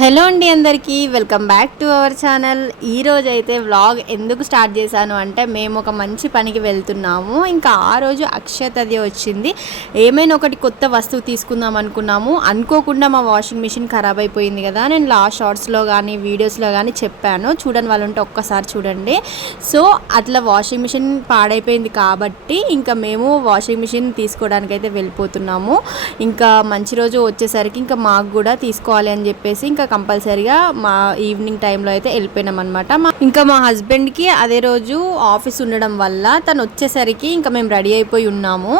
Hello అండి అందరికీ welcome back to our channel. ఈరోజు అయితే వ్లాగ్ ఎందుకు స్టార్ట్ చేశాను అంటే మేము ఒక మంచి పనికి వెళ్తున్నాము. ఇంకా ఆ రోజు అక్షయ తది వచ్చింది. ఏమైనా ఒకటి కొత్త వస్తువు తీసుకుందాం అనుకున్నాము. అనుకోకుండా మా వాషింగ్ మిషన్ ఖరాబ్ అయిపోయింది కదా నేను లాస్ట్ షార్ట్స్లో కానీ వీడియోస్లో కానీ చెప్పాను. చూడని వాళ్ళు ఉంటే ఒక్కసారి చూడండి. సో అట్లా వాషింగ్ మిషన్ పాడైపోయింది కాబట్టి ఇంకా మేము వాషింగ్ మిషన్ తీసుకోవడానికి అయితే వెళ్ళిపోతున్నాము. ఇంకా మంచి రోజు వచ్చేసరికి ఇంకా మాకు కూడా తీసుకోవాలి అని చెప్పేసి ఇంకా కంపల్సరీగా మా ఈవినింగ్ టైంలో అయితే వెళ్ళిపోయినాం అనమాట ఇంకా మా హస్బెండ్కి అదే రోజు ఆఫీస్ ఉండడం వల్ల తను వచ్చేసరికి ఇంకా మేము రెడీ అయిపోయి ఉన్నాము.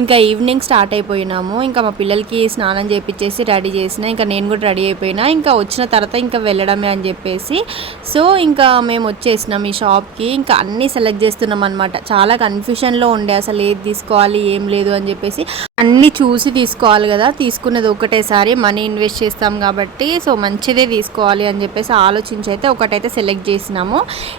ఇంకా ఈవినింగ్ స్టార్ట్ అయిపోయినాము. ఇంకా మా పిల్లలకి స్నానం చేపించేసి రెడీ చేసిన. ఇంకా నేను కూడా రెడీ అయిపోయినా. ఇంకా వచ్చిన తర్వాత ఇంకా వెళ్ళడమే అని చెప్పేసి. సో ఇంకా మేము వచ్చేసినాం ఈ షాప్కి ఇంకా అన్నీ సెలెక్ట్ చేస్తున్నాం అనమాట చాలా కన్ఫ్యూషన్లో ఉండే. అసలు ఏది తీసుకోవాలి ఏం లేదు అని చెప్పేసి. అన్నీ చూసి తీసుకోవాలి కదా తీసుకున్నది ఒకటేసారి మనీ ఇన్వెస్ట్ చేస్తాం కాబట్టి సో మంచిదే తీసుకోవాలి అని చెప్పేసి ఆలోచించి అయితే ఒకటైతే సెలెక్ట్ చేసినాము.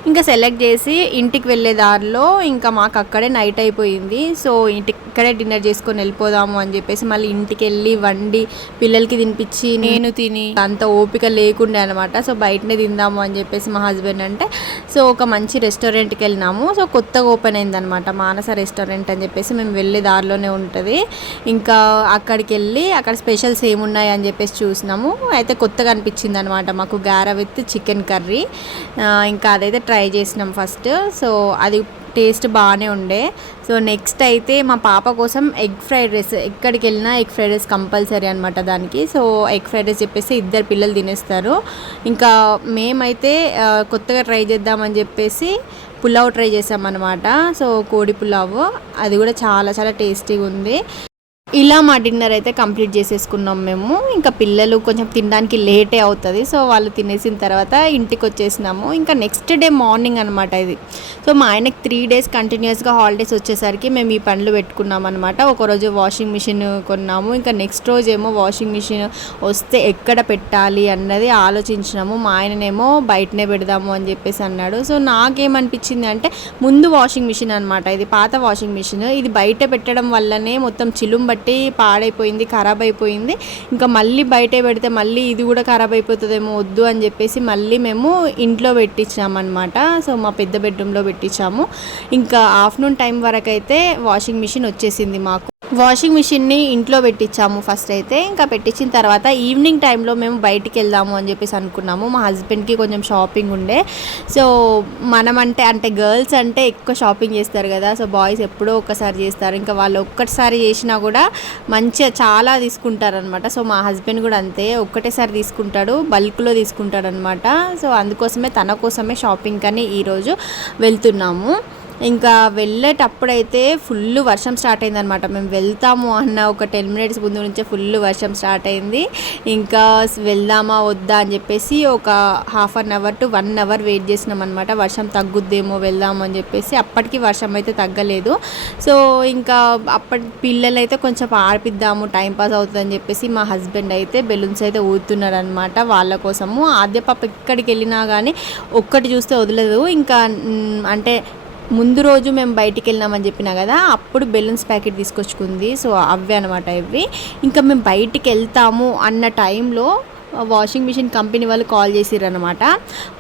ఇంకా సెలెక్ట్ చేసి ఇంటికి వెళ్ళే దారిలో ఇంకా మాకు అక్కడే నైట్ అయిపోయింది. సో ఇంటికి ఇక్కడే డిన్నర్ చేసుకొని వెళ్ళిపోదాము అని చెప్పేసి మళ్ళీ ఇంటికి వెళ్ళి వండి పిల్లలకి తినిపించి నేను తిని అంత ఓపిక లేకుండే అనమాట సో బయటనే తిందాము అని చెప్పేసి మా హస్బెండ్ అంటే సో ఒక మంచి రెస్టారెంట్కి వెళ్ళినాము. సో కొత్తగా ఓపెన్ అయిందనమాట మానస రెస్టారెంట్ అని చెప్పేసి మేము వెళ్ళే దారిలోనే ఉంటుంది. ఇంకా అక్కడికి వెళ్ళి అక్కడ స్పెషల్స్ ఏమున్నాయి అని చెప్పేసి చూసినాము. అయితే కొత్తగా అనిపించింది అనమాట మాకు గార విత్ చికెన్ కర్రీ. ఇంకా అదైతే ట్రై చేసినాం ఫస్ట్. సో అది టేస్ట్ బాగానే ఉండే. సో నెక్స్ట్ అయితే మా పాప కోసం ఎగ్ ఫ్రైడ్ రైస్ ఎక్కడికి వెళ్ళినా ఎగ్ ఫ్రైడ్ రైస్ కంపల్సరీ అనమాట దానికి. సో ఎగ్ ఫ్రైడ్ రైస్ చెప్పేసి ఇద్దరు పిల్లలు తినేస్తారు. ఇంకా మేమైతే కొత్తగా ట్రై చేద్దామని చెప్పేసి పులావ్ ట్రై చేసామన్నమాట. సో కోడి పులావ్ అది కూడా చాలా చాలా టేస్టీగా ఉంది. ఇలా మా డిన్నర్ అయితే కంప్లీట్ చేసేసుకున్నాం మేము. ఇంకా పిల్లలు కొంచెం తినడానికి లేటే అవుతుంది. సో వాళ్ళు తినేసిన తర్వాత ఇంటికి వచ్చేసినాము ఇంకా నెక్స్ట్ డే మార్నింగ్ అనమాట ఇది. సో మా ఆయనకి త్రీ డేస్ కంటిన్యూస్గా హాలిడేస్ వచ్చేసరికి మేము ఈ పనులు పెట్టుకున్నాం అనమాట ఒకరోజు వాషింగ్ మిషన్ కొన్నాము. ఇంకా నెక్స్ట్ రోజు ఏమో వాషింగ్ మిషన్ వస్తే ఎక్కడ పెట్టాలి అన్నది ఆలోచించినాము. మా ఆయననేమో బయటనే పెడదాము అని చెప్పేసి అన్నాడు. సో నాకేమనిపించింది అంటే ముందు వాషింగ్ మిషన్ అనమాట ఇది పాత వాషింగ్ మిషన్. ఇది బయట పెట్టడం వల్లనే మొత్తం చిలుం బట్టి పాడైపోయింది ఖరాబ్ అయిపోయింది. ఇంకా మళ్ళీ బయటే పెడితే మళ్ళీ ఇది కూడా ఖరాబ్ అయిపోతుందేమో వద్దు అని చెప్పేసి మళ్ళీ మేము ఇంట్లో పెట్టించామన్నమాట. సో మా పెద్ద బెడ్రూమ్లో పెట్టించాము. ఇంకా ఆఫ్టర్నూన్ టైం వరకు అయితే వాషింగ్ మిషన్ వచ్చేసింది మాకు. వాషింగ్ మిషన్ని ఇంట్లో పెట్టించాము ఫస్ట్ అయితే. ఇంకా పెట్టించిన తర్వాత ఈవినింగ్ టైంలో మేము బయటికి వెళ్దాము అని చెప్పేసి అనుకున్నాము. మా హస్బెండ్కి కొంచెం షాపింగ్ ఉండే. సో మనం అంటే అంటే గర్ల్స్ అంటే ఎక్కువ షాపింగ్ చేస్తారు కదా. సో బాయ్స్ ఎప్పుడో ఒక్కసారి చేస్తారు. ఇంకా వాళ్ళు ఒక్కటిసారి చేసినా కూడా మంచిగా చాలా తీసుకుంటారు అనమాట సో మా హస్బెండ్ కూడా అంతే. ఒక్కటేసారి తీసుకుంటాడు బల్క్లో తీసుకుంటాడు అనమాట సో అందుకోసమే తన కోసమే షాపింగ్ అని ఈరోజు వెళ్తున్నాము. ఇంకా వెళ్ళేటప్పుడైతే ఫుల్ వర్షం స్టార్ట్ అయింది అనమాట మేము వెళ్తాము అన్న ఒక టెన్ మినిట్స్ ముందు నుంచే ఫుల్ వర్షం స్టార్ట్ అయింది. ఇంకా వెళ్దామా వద్దా అని చెప్పేసి ఒక half an hour to one hour wait చేసినాం అనమాట వర్షం తగ్గుద్దేమో వెళ్దాము అని చెప్పేసి అప్పటికి వర్షం అయితే తగ్గలేదు. సో ఇంకా అప్పటి పిల్లలు అయితే కొంచెం ఆడిపిద్దాము టైం పాస్ అవుతుందని చెప్పేసి మా హస్బెండ్ అయితే బెలూన్స్ అయితే ఊతున్నారు అనమాట వాళ్ళ కోసము. ఆద్య పాప ఎక్కడికి వెళ్ళినా కానీ ఒక్కటి చూస్తే వదలదు. ఇంకా అంటే ముందు రోజు మేము బయటికి వెళ్ళినామని చెప్పినా కదా అప్పుడు బెలూన్స్ ప్యాకెట్ తీసుకొచ్చుకుంది. సో అవే అనమాట ఇవి. ఇంకా మేము బయటికి వెళ్తాము అన్న టైంలో వాషింగ్ మిషన్ కంపెనీ వాళ్ళు కాల్ చేసిర్రనమాట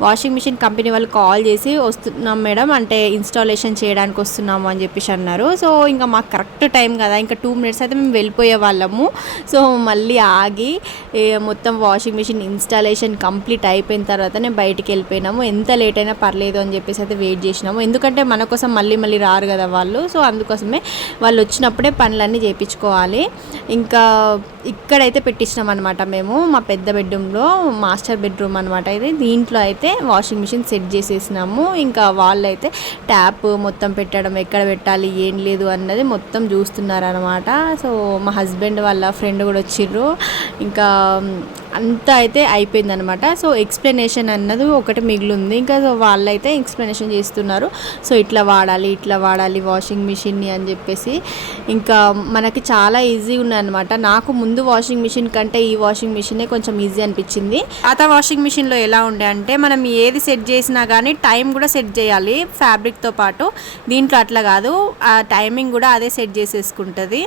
వాషింగ్ మిషన్ కంపెనీ వాళ్ళు కాల్ చేసి వస్తున్నాం మేడం అంటే ఇన్స్టాలేషన్ చేయడానికి వస్తున్నాము అని చెప్పేసి అన్నారు. సో ఇంకా మాకు కరెక్ట్ టైం కదా ఇంకా టూ మినిట్స్ అయితే మేము వెళ్ళిపోయే వాళ్ళము. సో మళ్ళీ ఆగి మొత్తం వాషింగ్ మిషన్ ఇన్స్టాలేషన్ కంప్లీట్ అయిపోయిన తర్వాతనే బయటికి వెళ్ళిపోయినాము. ఎంత లేట్ అయినా పర్లేదు అని చెప్పేసి అయితే వెయిట్ చేసినాము. ఎందుకంటే మన కోసం మళ్ళీ మళ్ళీ రారు కదా వాళ్ళు. సో అందుకోసమే వాళ్ళు వచ్చినప్పుడే పనులన్నీ చేయించుకోవాలి ఇంకా ఇక్కడైతే పెట్టించినాం అనమాట మేము. మా పెద్ద బెడ్రూమ్లో మాస్టర్ బెడ్రూమ్ అనమాట ఇది. దీంట్లో అయితే వాషింగ్ మిషన్ సెట్ చేసేసినాము. ఇంకా వాళ్ళు అయితే ట్యాప్ మొత్తం పెట్టడం ఎక్కడ పెట్టాలి ఏం లేదు అన్నది మొత్తం చూస్తున్నారు అనమాట సో మా హస్బెండ్ వాళ్ళ ఫ్రెండ్ కూడా వచ్చిర్రు. ఇంకా అంతా అయితే అయిపోయిందనమాట. సో ఎక్స్ప్లెనేషన్ అన్నది ఒకటి మిగిలింది. ఇంకా సో వాళ్ళైతే ఎక్స్ప్లెనేషన్ చేస్తున్నారు. సో ఇట్లా వాడాలి ఇట్లా వాడాలి వాషింగ్ మిషన్ని అని చెప్పేసి. ఇంకా మనకి చాలా ఈజీ అనమాట నాకు ముందు వాషింగ్ మిషన్ కంటే ఈ వాషింగ్ మిషనే కొంచెం ఈజీ అనిపించింది. పాత వాషింగ్ మిషన్లో ఎలా ఉండే అంటే మనం ఏది సెట్ చేసినా కానీ టైం కూడా సెట్ చేయాలి. ఫ్యాబ్రిక్తో పాటు. దీంట్లో అట్లా కాదు. ఆ టైమింగ్ కూడా అదే సెట్ చేసేసుకుంటుంది.